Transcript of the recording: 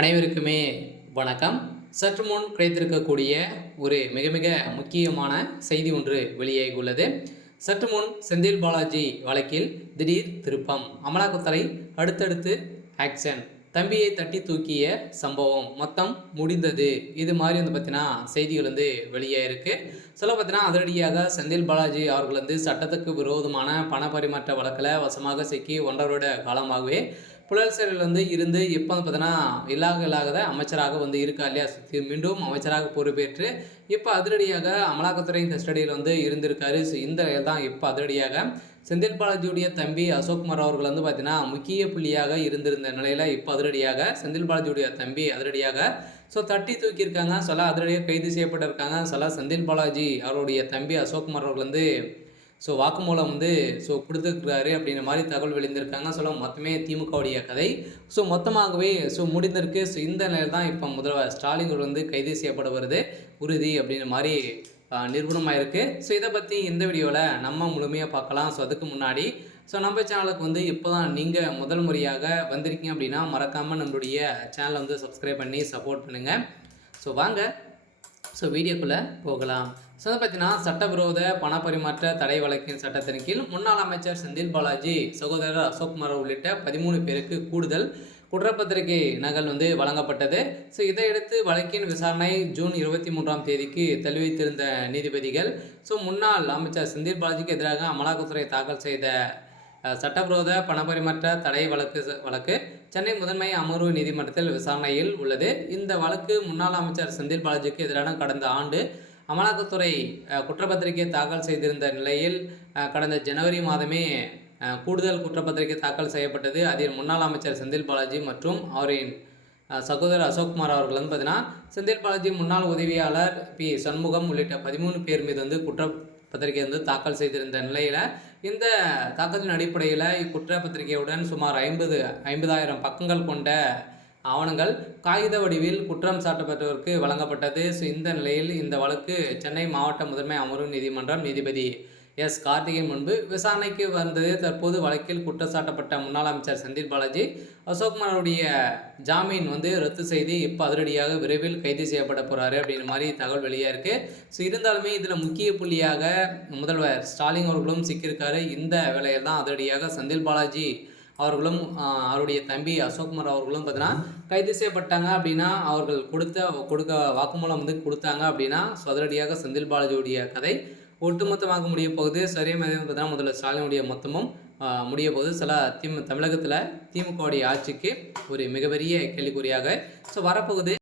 அனைவருக்குமே வணக்கம். சற்று முன் கிடைத்திருக்கக்கூடிய ஒரு மிக மிக முக்கியமான செய்தி ஒன்று வெளியாகியுள்ளது. சற்று முன் செந்தில் பாலாஜி வழக்கில் திடீர் திருப்பம். அமலாக்கத்துறை அடுத்தடுத்து ஆக்ஷன். தம்பியை தட்டி தூக்கிய சம்பவம் மொத்தம் முடிந்தது. இது மாதிரி பார்த்தீங்கன்னா செய்திகள் வெளியாயிருக்கு. சொல்ல பார்த்தீங்கன்னா அதிரடியாக செந்தில் பாலாஜி அவர்கள் சட்டத்துக்கு விரோதமான பண பரிமாற்ற வழக்கில் வசமாக சிக்கி 1.5 வருட காலமாகவே புழல் சிறையில் இருந்து இப்போ பார்த்தீங்கன்னா இல்லாத அமைச்சராக இருக்கா இல்லையா, மீண்டும் அமைச்சராக பொறுப்பேற்று இப்போ அதிரடியாக அமலாக்கத்துறை கஸ்டடியில் இருந்திருக்காரு. ஸோ இந்த தான் இப்போ அதிரடியாக செந்தில் பாலாஜியுடைய தம்பி அசோக்குமார் அவர்கள் பார்த்தீங்கன்னா முக்கிய புள்ளியாக இருந்திருந்த நிலையில் இப்போ அதிரடியாக செந்தில் பாலாஜியுடைய தம்பி அதிரடியாக தட்டி தூக்கியிருக்காங்க. சில அதிரடியாக கைது செய்யப்பட்டிருக்காங்க. சில செந்தில் பாலாஜி அவருடைய தம்பி அசோக்குமார் அவர்கள் வாக்குமூலம் கொடுத்துருக்காரு அப்படின்ற மாதிரி தகவல் வெளிந்திருக்காங்க. மொத்தமே திமுகவுடைய கதை மொத்தமாகவே முடிந்திருக்கு. இந்த நிலையில் தான் இப்போ முதல்வர் ஸ்டாலின் கைது செய்யப்பட வருது உறுதி அப்படின்ற மாதிரி நிரூபணமாக இருக்குது. இதை பற்றி இந்த வீடியோவில் நம்ம முழுமையாக பார்க்கலாம். அதுக்கு முன்னாடி நம்ம சேனலுக்கு இப்போ தான் நீங்கள் முதல் முறையாக வந்திருக்கீங்க அப்படின்னா மறக்காமல் நம்மளுடைய சேனலை சப்ஸ்கிரைப் பண்ணி சப்போர்ட் பண்ணுங்கள். வாங்க வீடியோக்குள்ளே போகலாம். அதை பார்த்தீங்கன்னா சட்டவிரோத பண பரிமாற்ற தடை வழக்கின் சட்டத்தின் கீழ் முன்னாள் அமைச்சர் செந்தில் பாலாஜி, சகோதரர் அசோக்குமார் உள்ளிட்ட 13 பேருக்கு கூடுதல் குற்றப்பத்திரிகை நகல் வழங்கப்பட்டது. இதையடுத்து வழக்கின் விசாரணை ஜூன் 23ஆம் தேதிக்கு தள்ளி வைத்திருந்த நீதிபதிகள் முன்னாள் அமைச்சர் செந்தில் பாலாஜிக்கு எதிராக அமலாக்கத்துறை தாக்கல் செய்த சட்டவிரோத பணப்பரிமாற்ற தடை வழக்கு சென்னை முதன்மை அமர்வு நீதிமன்றத்தில் விசாரணையில் உள்ளது. இந்த வழக்கு முன்னாள் அமைச்சர் செந்தில் பாலாஜிக்கு எதிரான கடந்த ஆண்டு அமலாக்கத்துறை குற்றப்பத்திரிகை தாக்கல் செய்திருந்த நிலையில் கடந்த ஜனவரி மாதமே கூடுதல் குற்றப்பத்திரிகை தாக்கல் செய்யப்பட்டது. அதில் முன்னாள் அமைச்சர் செந்தில் பாலாஜி மற்றும் அவரின் சகோதரர் அசோக்குமார் அவர்கள் பார்த்தீங்கன்னா செந்தில் பாலாஜி முன்னாள் உதவியாளர் பி சண்முகம் உள்ளிட்ட 13 பேர் மீது குற்றப்பத்திரிகை தாக்கல் செய்திருந்த நிலையில் இந்த தாக்கத்தின் அடிப்படையில் இக்குற்றப்பத்திரிகையுடன் சுமார் 50,000 பக்கங்கள் கொண்ட ஆவணங்கள் காகித வடிவில் குற்றம் சாட்டப்பட்டவருக்கு வழங்கப்பட்டது. இந்த நிலையில் இந்த வழக்கு சென்னை மாவட்ட முதன்மை அமர்வு நீதிமன்றம் நீதிபதி எஸ் கார்த்திகேயன் முன்பு விசாரணைக்கு வந்தது. தற்போது வழக்கில் குற்றச்சாட்டப்பட்ட முன்னாள் அமைச்சர் செந்தில் பாலாஜி அசோக்குமாருடைய ஜாமீன் ரத்து செய்து இப்போ அதிரடியாக விரைவில் கைது செய்யப்பட போகிறாரு அப்படின்ற மாதிரி தகவல் வெளியாக இருக்குது. இருந்தாலுமே இதில் முக்கிய புள்ளியாக முதல்வர் ஸ்டாலின் அவர்களும் சிக்கியிருக்காரு. இந்த வேளையில் தான் அதிரடியாக செந்தில் பாலாஜி அவர்களும் அவருடைய தம்பி அசோக்குமார் அவர்களும் பார்த்தீங்கன்னா கைது செய்யப்பட்டாங்க அப்படின்னா அவர்கள் கொடுக்க வாக்குமூலம் கொடுத்தாங்க அப்படின்னா அதிரடியாக செந்தில் பாலாஜியுடைய கதை ஒட்டுமொத்தமாக முடிய போகுது. சரியாக பார்த்தீங்கன்னா முதல்ல ஸ்டாலினுடைய மொத்தமும் முடிய போகுது. தமிழகத்தில் திமுகவுடைய ஆட்சிக்கு ஒரு மிகப்பெரிய கேள்விக்குறியாக வரப்போகுது.